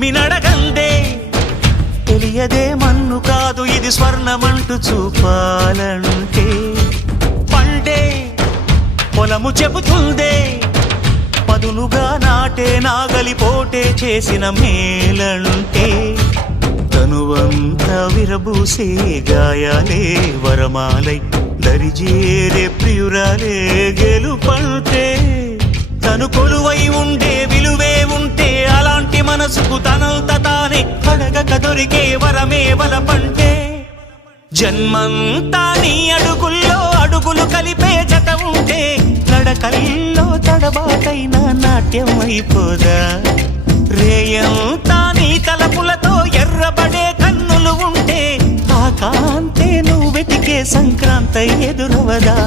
చెలిమి నడగందే తెలియదే మన్ను కాదు ఇది స్వర్ణమంటూ చూపాలంటే పండే పొలము చెబుతుందే పదునుగా నాటే నాగలి పోటే చేసిన మేలంటే తనువంతా విరబూసే గాయాలే వరమాలై దరిజేరే ప్రియురాలే గెలుపంటే తను కొలువై ఉండే విలువే ఉంటే అలాంటి మనసుకు తనంత తానే అడగక దొరికే వరమే వలపంటే జన్మంతా నీ అడుగుల్లో అడుగులు కలిపే జత ఉంటే నడకల్లో తడబాటైన నాట్యం అయిపోదా రేయంతా నీ తలపులతో ఎర్రబడే కన్నులు ఉంటే ఆ కాంతే నువ్వు వెతికే సంక్రాంతి ఎదురవదా